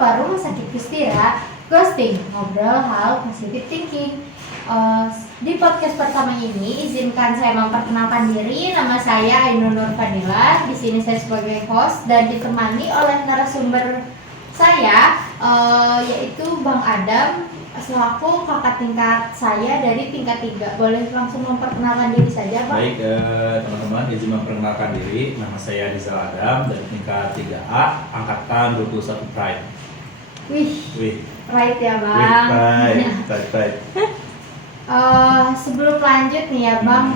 apa Rumah Sakit Pustira Ghosting, ngobrol hal positive thinking. Di podcast pertama ini izinkan saya memperkenalkan diri. Nama saya Ainun Nur Fadila. Di sini saya sebagai host dan ditemani oleh narasumber saya yaitu Bang Adam selaku kakak tingkat saya dari tingkat 3. Boleh langsung memperkenalkan diri saja, Bang? Baik, teman-teman, izin memperkenalkan diri. Nama saya Rizal Adam dari tingkat 3A, angkatan 21 Pride. Wih, right ya, Bang. Pride. Sebelum lanjut nih ya, Bang,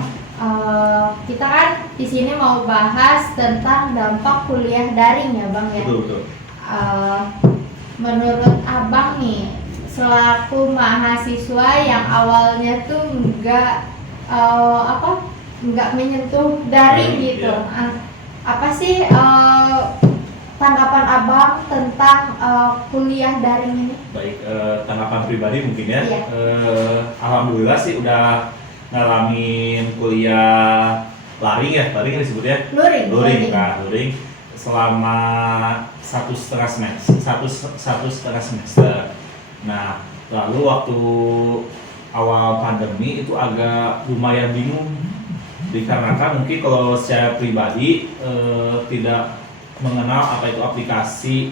kita kan di sini mau bahas tentang dampak kuliah daring ya, Bang ya. Betul. Menurut Abang nih, selaku mahasiswa yang awalnya tuh nggak menyentuh daring gitu, apa sih tanggapan Abang tentang kuliah daring ini? Baik, tanggapan pribadi mungkin ya. Iya. Alhamdulillah sih udah ngalamin kuliah laring ya, laring kan disebutnya? Luring. Selama satu setengah semester. Nah, lalu waktu awal pandemi itu agak lumayan bingung, dikarenakan mungkin kalau secara pribadi tidak mengenal apa itu aplikasi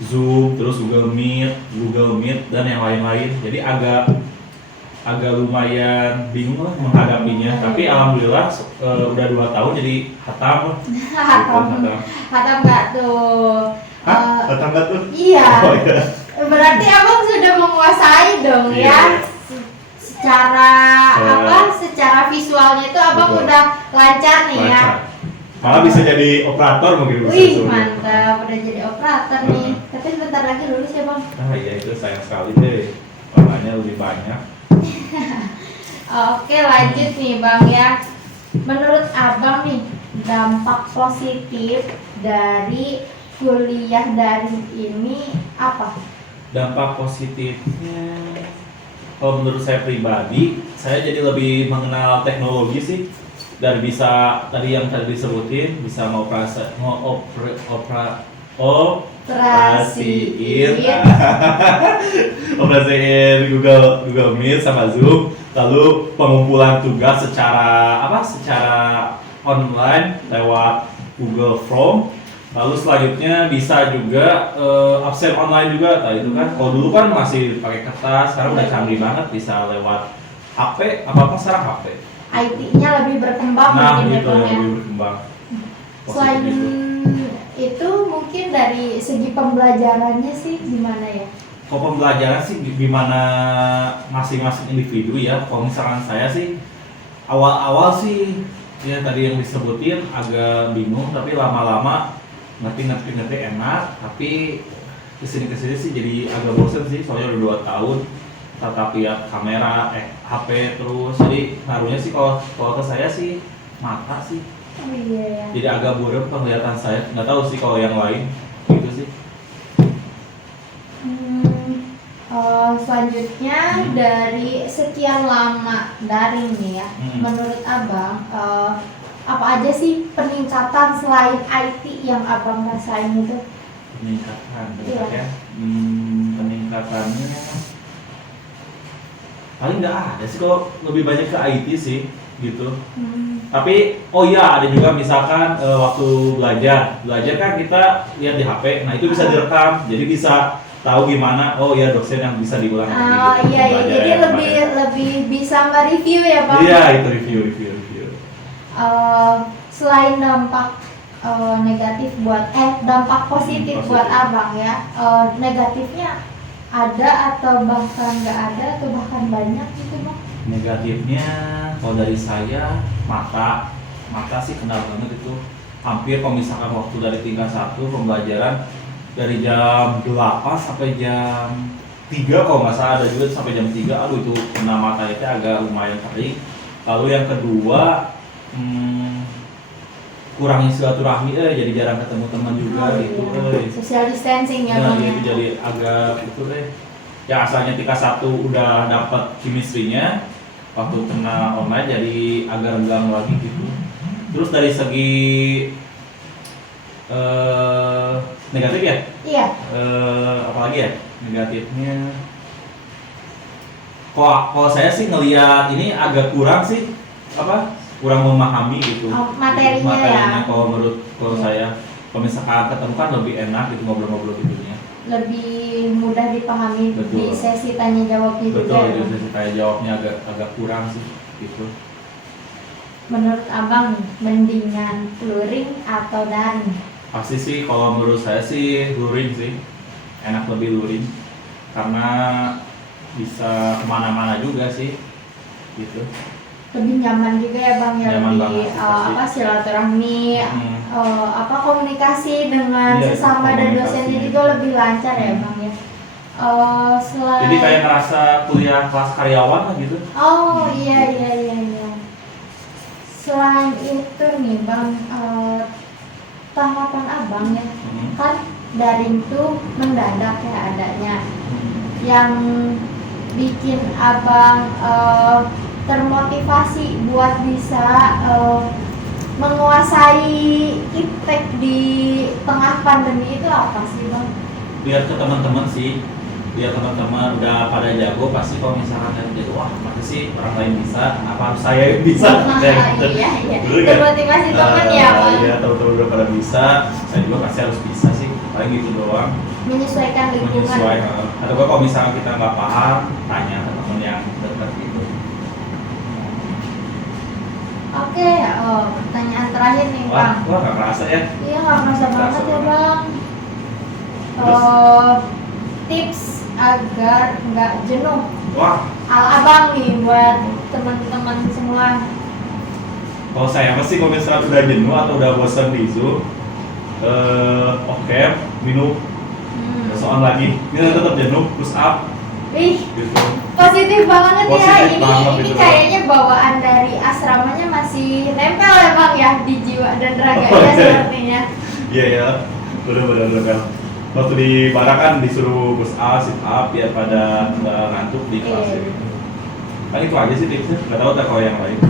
Zoom, terus Google Meet dan yang lain-lain. Jadi agak lumayan bingung lah menghadapinya. Tapi alhamdulillah udah 2 tahun jadi hatam. Hatam nggak tuh? Hatam nggak tuh? Iya. Oh, iya. Berarti Abang sudah menguasai dong ya. Secara visualnya itu Abang Betul. udah lancar nih ya. Malah bisa jadi operator mungkin. Wih, mantap, udah jadi operator nih. Tapi sebentar lagi lulus ya, Bang. Iya, itu sayang sekali deh. Orangnya lebih banyak. Oke, lanjut nih, Bang ya. Menurut Abang nih, dampak positif dari kuliah daring ini apa? Dampak positifnya, kalau menurut saya pribadi, saya jadi lebih mengenal teknologi sih. Dari bisa tadi yang tadi disebutin, bisa operasiin Google Meet sama Zoom, lalu pengumpulan tugas secara online lewat Google Form. Lalu selanjutnya bisa juga absen online juga. Nah itu kan, kalau dulu kan masih pakai kertas, sekarang udah canggih banget, bisa lewat HP, apa sekarang HP. IT-nya lebih berkembang Nah mungkin gitu, ya, Bang ya. lebih berkembang. Selain itu mungkin dari segi pembelajarannya sih gimana ya? Kalau pembelajaran sih gimana masing-masing individu ya. Kalau misalkan saya sih awal-awal sih ya tadi yang disebutin agak bingung, tapi lama-lama ngerti enak. Tapi kesini sih jadi agak bosen sih, soalnya udah 2 tahun tatap lihat kamera, HP terus. Jadi ngaruhnya sih kalau ke saya sih mata sih. Oh iya ya. Jadi agak buram penglihatan saya. Nggak tahu sih kalau yang lain gitu sih. Selanjutnya dari sekian lama daring nih ya, menurut Abang apa aja sih peningkatan selain IT yang Abang rasain itu? Peningkatan Iya. ya. Peningkatannya paling nggak ada sih, kalau lebih banyak ke IT sih gitu. Tapi ada juga misalkan waktu belajar kan kita lihat di HP, nah itu bisa direkam, jadi bisa tahu gimana dosen yang bisa diulang lagi gitu. Iya, jadi lebih bisa mereview ya, Pak. Iya, itu review. Selain dampak negatif dampak positif buat Abang ya, negatifnya ada atau bahkan nggak ada atau bahkan banyak gitu, Bang? Negatifnya kalau dari saya mata sih kena banget itu. Hampir kalau misalkan waktu dari tingkat 1 pembelajaran dari jam 8 sampai jam 3, kalau nggak salah ada juga sampai jam 3, aduh itu kena mata itu agak lumayan kering. Lalu yang kedua kurangi silaturahmi, jadi jarang ketemu teman juga gitu. Social distancing ya, Bang. Itu jadi agak itu ya asalnya tingkat 1 udah dapat chemistry-nya, waktu kena online jadi agak renggang lagi gitu. Terus dari segi Negatif ya? Iya. Apalagi ya negatifnya? Kalau saya sih ngelihat ini agak kurang sih kurang memahami gitu. Materinya ya. Kalau saya kalau misalkan ketemu kan lebih enak gitu ngobrol-ngobrol gitunya. Lebih mudah dipahami. Betul. Di sesi tanya jawab juga. Betul, di sesi tanya jawabnya agak kurang sih gitu. Menurut abang mendingan luring atau daring? Pasti sih kalau menurut saya sih luring sih, enak lebih luring karena bisa kemana-mana juga sih gitu. Lebih nyaman juga ya bang ya, Nyaman lebih banget, silaturahmi, komunikasi dengan Iya, sesama dan komunikasi. dosennya juga lebih lancar ya bang ya. Selain Jadi kayak ngerasa kuliah kelas karyawan lah gitu. Oh iya. Selain itu nih bang, tanggapan abang ya, kan daring tuh mendadak ya adanya, yang bikin abang termotivasi buat bisa menguasai iptek di tengah pandemi itu apa sih bang? Lihat ke teman-teman sih, lihat teman-teman udah pada jago, pasti kalau misalkan saya jago, wah masa sih orang lain bisa, kenapa harus saya yang bisa? Iya. Termotivasi teman ya bang. Iya, teman-teman udah pada bisa, saya juga pasti harus bisa sih, paling gitu doang. Menyesuaikan lingkungan. Atau kalau misalkan kita nggak paham, tanya ke teman yang dekat gitu. Oke, pertanyaan terakhir nih bang. Wah nggak kerasa ya? Iya nggak kerasa banget ya bang. Tips agar nggak jenuh. Wah. Abang nih buat teman-teman semua. Kalau saya pasti kalau misalkan udah jenuh atau udah bosan di Zoom, oke, minum. Soal lagi, ini tetap jenuh, push up. Ih, gitu. Positif banget Positif ya. banget Ini gitu. kayaknya bawaan dari asramanya masih nempel ya bang ya di jiwa dan raganya Oh, iya. sepertinya. Iya ya, bener kan. Waktu di Barak kan disuruh push up, sit up biar pada nggak ngantuk di kelas Iya. gitu. Kan itu aja sih tipsnya, nggak tahu tak kalau yang lain.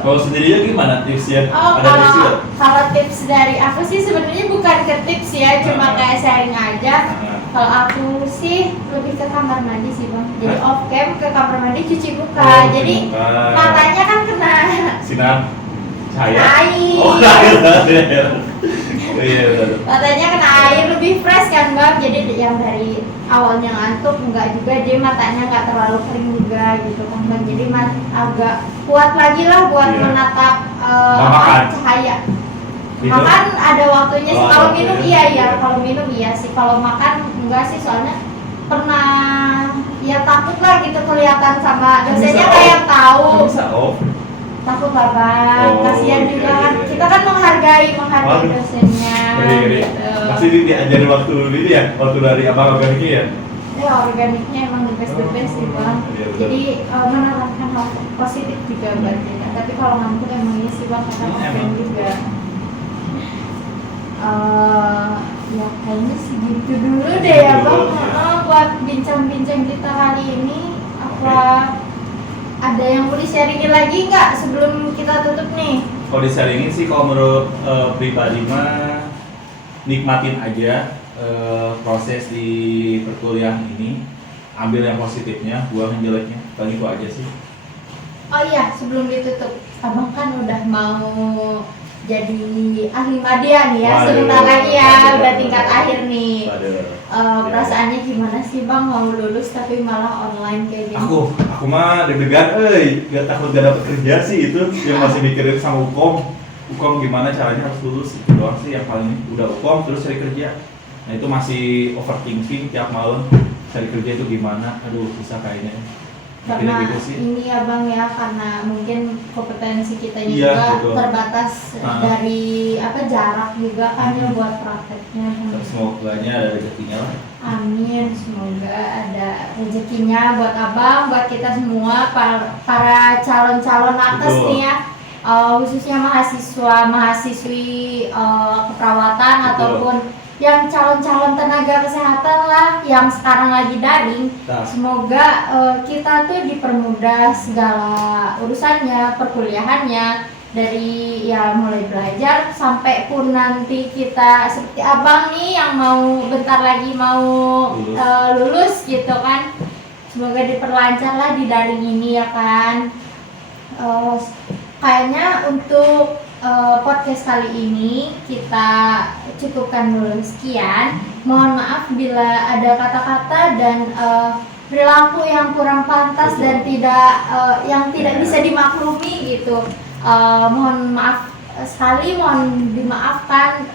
Kalau sendirinya gimana tipsnya? Ada tips nggak? Kalau tips dari aku sih sebenarnya bukan ke tips ya, cuma kayak sharing aja. Kalau aku sih lebih ke kamar mandi sih bang. Jadi off cam ke kamar mandi cuci muka. Jadi matanya kan kena sinar cahaya. air. Oh, air. Iya, betul. Matanya kena air lebih fresh kan bang. Jadi yang dari awalnya ngantuk enggak juga, dia matanya nggak terlalu kering juga gitu kan bang. Jadi agak kuat lagi lah buat Iya. menatap Makan. cahaya. Gitu? Makan ada waktunya sih. Oh, Kalau ada minum waktunya. iya. Iya. Kalau minum iya sih. Kalau makan enggak sih, soalnya pernah ya takut lah gitu kelihatan sama dosennya Bisa kayak tahu. Bisa off. Takut lah bang. Oh, Kasihan iya, juga iya, kan. iya. Kita kan menghargai Waduh. dosennya. Ngeri. Gitu. Pasti diajarin waktu ini ya, waktu dari abang organiknya ya. Ya organiknya emang the best sih bang. Iya, betul. Jadi menerapkan hal positif juga buat kita. Tapi kalau ngantuk emang iya sih bang, karena Emang. open juga. Ya kayaknya segitu dulu deh ya bang. Buat bincang-bincang kita kali ini. Apa ada yang mau di-sharingin lagi nggak sebelum kita tutup nih? Kalau di-sharingin sih kalau menurut pribadi mah nikmatin aja proses di perkuliahan ini, ambil yang positifnya, buang yang jeleknya, paling itu aja sih. Oh iya, sebelum ditutup, abang kan udah mau jadi ahli media nih ya, Waduh, sebentar lagi ya, waduh, udah waduh, tingkat waduh. akhir nih. Waduh. Perasaannya gimana sih bang mau lulus tapi malah online kayak gini? Aku mah deg-degan, gak takut gak dapet kerja sih itu, yang masih mikirin sama Ukom gimana caranya harus lulus, itu doang sih yang paling udah Ukom terus cari kerja. Nah itu masih overthinking tiap malam, cari kerja itu gimana, aduh susah kayaknya. Karena Gitu sih. ini ya bang ya, karena mungkin kompetensi kita Iya, juga betul. terbatas dari jarak juga kan ya Mhm. buat prakteknya. Semoga ada rezekinya lah. Amin, semoga ada rezekinya buat abang, buat kita semua, para calon-calon atas Betul. nih ya, khususnya mahasiswa-mahasiswi keperawatan Betul. ataupun yang calon-calon tenaga kesehatan lah, yang sekarang lagi daring. Nah. Semoga kita tuh dipermudah segala urusannya, perkuliahannya, dari ya mulai belajar sampai pun nanti kita seperti abang nih yang mau bentar lagi mau lulus gitu kan. Semoga diperlancar lah di daring ini ya kan. Kayaknya untuk podcast kali ini kita cukupkan dulu sekian. Mohon maaf bila ada kata-kata dan perilaku yang kurang pantas dan tidak bisa dimaklumi gitu. Mohon maaf sekali, mohon dimaafkan.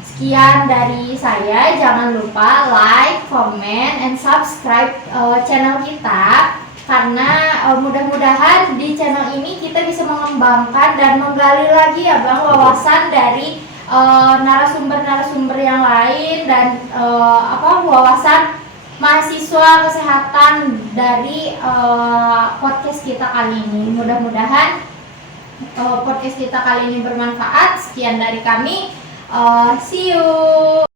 Sekian dari saya. Jangan lupa like, comment, and subscribe channel kita, karena mudah-mudahan di channel ini kita bisa mengembangkan dan menggali lagi ya Bang wawasan dari narasumber-narasumber yang lain dan wawasan mahasiswa kesehatan dari podcast kita kali ini. Mudah-mudahan podcast kita kali ini bermanfaat. Sekian dari kami. See you.